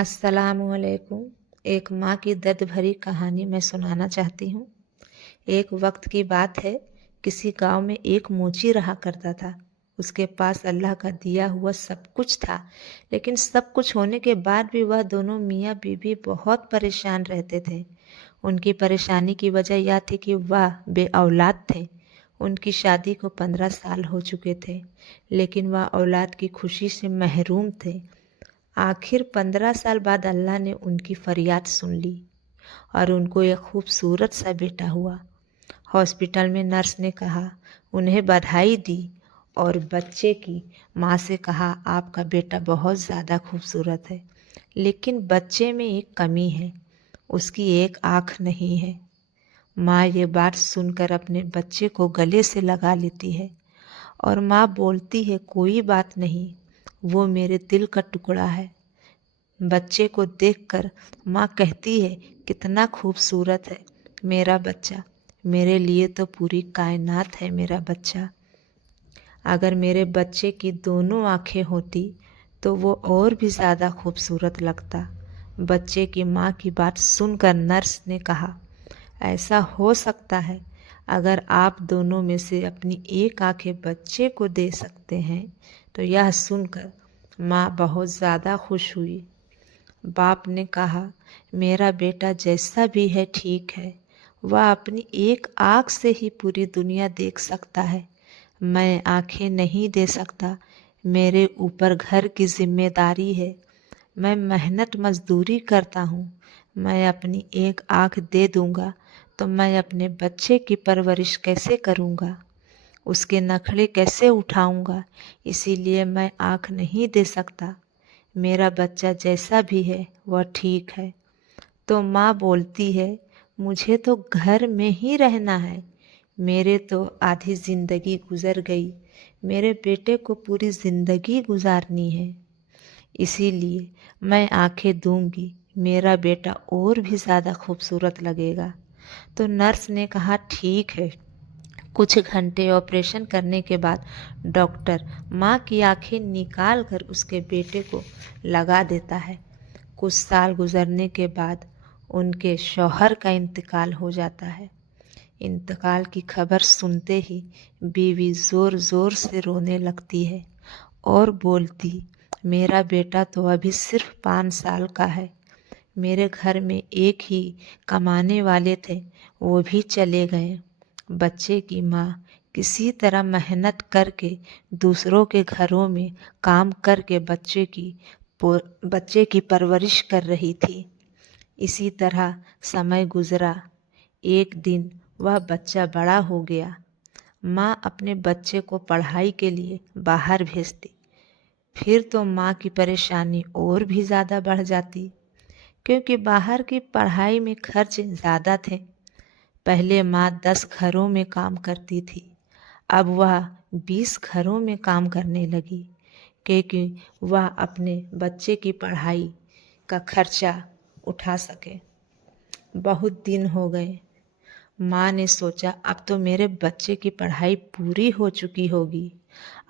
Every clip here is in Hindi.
अस्सलामुअलैकुम। एक माँ की दर्द भरी कहानी मैं सुनाना चाहती हूँ। एक वक्त की बात है, किसी गांव में एक मोची रहा करता था। उसके पास अल्लाह का दिया हुआ सब कुछ था, लेकिन सब कुछ होने के बाद भी वह दोनों मियाँ बीवी बहुत परेशान रहते थे। उनकी परेशानी की वजह यह थी कि वह बे औलाद थे। उनकी शादी को 15 साल हो चुके थे, लेकिन वह औलाद की खुशी से महरूम थे। आखिर 15 साल बाद अल्लाह ने उनकी फरियाद सुन ली और उनको एक खूबसूरत सा बेटा हुआ। हॉस्पिटल में नर्स ने कहा, उन्हें बधाई दी और बच्चे की माँ से कहा, आपका बेटा बहुत ज़्यादा खूबसूरत है, लेकिन बच्चे में एक कमी है, उसकी एक आँख नहीं है। माँ ये बात सुनकर अपने बच्चे को गले से लगा लेती है और माँ बोलती है, कोई बात नहीं, वो मेरे दिल का टुकड़ा है। बच्चे को देखकर माँ कहती है, कितना खूबसूरत है मेरा बच्चा, मेरे लिए तो पूरी कायनात है मेरा बच्चा। अगर मेरे बच्चे की दोनों आंखें होती तो वो और भी ज़्यादा खूबसूरत लगता। बच्चे की माँ की बात सुनकर नर्स ने कहा, ऐसा हो सकता है, अगर आप दोनों में से अपनी एक आंखें बच्चे को दे सकते हैं। तो यह सुनकर माँ बहुत ज़्यादा खुश हुई। बाप ने कहा, मेरा बेटा जैसा भी है ठीक है, वह अपनी एक आँख से ही पूरी दुनिया देख सकता है, मैं आँखें नहीं दे सकता, मेरे ऊपर घर की जिम्मेदारी है, मैं मेहनत मजदूरी करता हूँ, मैं अपनी एक आँख दे दूँगा तो मैं अपने बच्चे की परवरिश कैसे करूँगा, उसके नखरे कैसे उठाऊँगा, इसीलिए मैं आँख नहीं दे सकता। मेरा बच्चा जैसा भी है वह ठीक है। तो माँ बोलती है, मुझे तो घर में ही रहना है, मेरे तो आधी ज़िंदगी गुजर गई, मेरे बेटे को पूरी ज़िंदगी गुजारनी है, इसीलिए मैं आंखें दूंगी, मेरा बेटा और भी ज़्यादा खूबसूरत लगेगा। तो नर्स ने कहा, ठीक है। कुछ घंटे ऑपरेशन करने के बाद डॉक्टर माँ की आंखें निकाल कर उसके बेटे को लगा देता है। कुछ साल गुजरने के बाद उनके शौहर का इंतकाल हो जाता है। इंतकाल की खबर सुनते ही बीवी ज़ोर ज़ोर से रोने लगती है और बोलती, मेरा बेटा तो अभी सिर्फ 5 साल का है, मेरे घर में एक ही कमाने वाले थे, वो भी चले गए। बच्चे की माँ किसी तरह मेहनत करके दूसरों के घरों में काम करके बच्चे की परवरिश कर रही थी। इसी तरह समय गुजरा। एक दिन वह बच्चा बड़ा हो गया। माँ अपने बच्चे को पढ़ाई के लिए बाहर भेजती। फिर तो माँ की परेशानी और भी ज़्यादा बढ़ जाती, क्योंकि बाहर की पढ़ाई में खर्च ज़्यादा थे। पहले माँ 10 घरों में काम करती थी, अब वह 20 घरों में काम करने लगी, क्योंकि वह अपने बच्चे की पढ़ाई का खर्चा उठा सके। बहुत दिन हो गए। माँ ने सोचा, अब तो मेरे बच्चे की पढ़ाई पूरी हो चुकी होगी,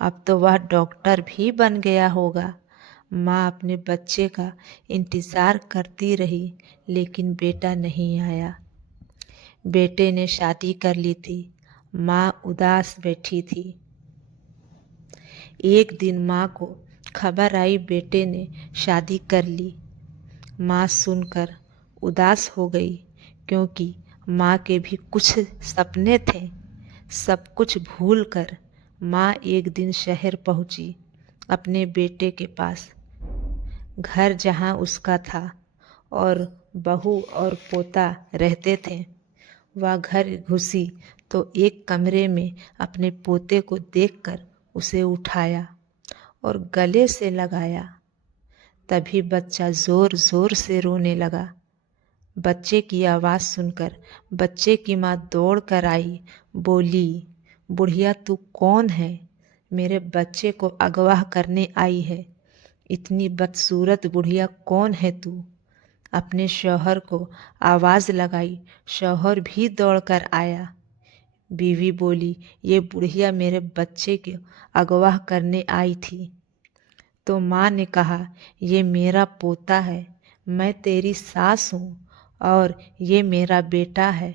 अब तो वह डॉक्टर भी बन गया होगा। माँ अपने बच्चे का इंतज़ार करती रही, लेकिन बेटा नहीं आया। बेटे ने शादी कर ली थी। माँ उदास बैठी थी। एक दिन माँ को खबर आई, बेटे ने शादी कर ली। माँ सुनकर उदास हो गई, क्योंकि माँ के भी कुछ सपने थे। सब कुछ भूलकर माँ एक दिन शहर पहुँची अपने बेटे के पास। घर जहाँ उसका था और बहू और पोता रहते थे, वह घर घुसी तो एक कमरे में अपने पोते को देखकर उसे उठाया और गले से लगाया। तभी बच्चा ज़ोर ज़ोर से रोने लगा। बच्चे की आवाज़ सुनकर बच्चे की माँ दौड़ कर आई, बोली, बुढ़िया तू कौन है? मेरे बच्चे को अगवा करने आई है। इतनी बदसूरत बुढ़िया कौन है तू? अपने शौहर को आवाज़ लगाई। शौहर भी दौड़कर आया। बीवी बोली, ये बुढ़िया मेरे बच्चे के अगवा करने आई थी। तो माँ ने कहा, ये मेरा पोता है, मैं तेरी सास हूँ और ये मेरा बेटा है।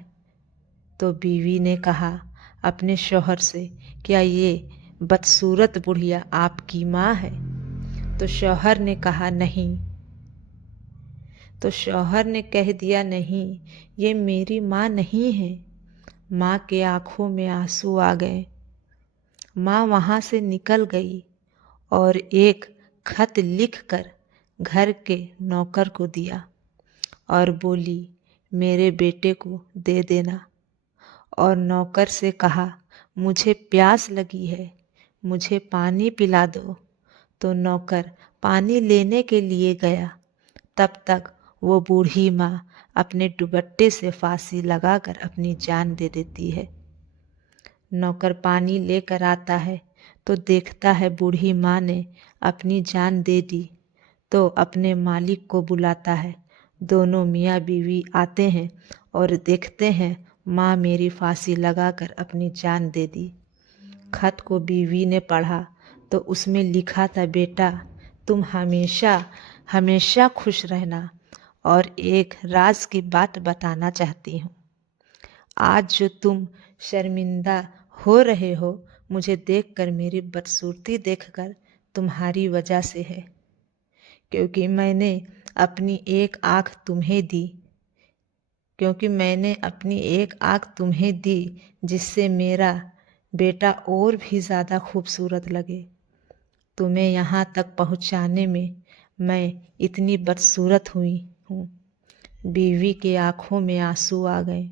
तो बीवी ने कहा अपने शौहर से, क्या ये बदसूरत बुढ़िया आपकी माँ है? तो शौहर ने कहा नहीं। तो शौहर ने कह दिया, नहीं, ये मेरी माँ नहीं है। माँ के आंखों में आंसू आ गए। माँ वहाँ से निकल गई और एक खत लिखकर घर के नौकर को दिया और बोली, मेरे बेटे को दे देना। और नौकर से कहा, मुझे प्यास लगी है, मुझे पानी पिला दो। तो नौकर पानी लेने के लिए गया। तब तक वो बूढ़ी माँ अपने दुपट्टे से फांसी लगाकर अपनी जान दे देती है। नौकर पानी लेकर आता है तो देखता है बूढ़ी माँ ने अपनी जान दे दी। तो अपने मालिक को बुलाता है। दोनों मियाँ बीवी आते हैं और देखते हैं माँ मेरी फांसी लगाकर अपनी जान दे दी। खत को बीवी ने पढ़ा तो उसमें लिखा था, बेटा तुम हमेशा हमेशा खुश रहना, और एक राज की बात बताना चाहती हूँ। आज जो तुम शर्मिंदा हो रहे हो, मुझे देखकर, मेरी बदसूरती देखकर तुम्हारी वजह से है। क्योंकि मैंने अपनी एक आँख तुम्हें दी जिससे मेरा बेटा और भी ज़्यादा खूबसूरत लगे। तुम्हें यहाँ तक पहुँचाने में मैं इतनी बदसूरत हुई हूँ। बीवी के आँखों में आंसू आ गए।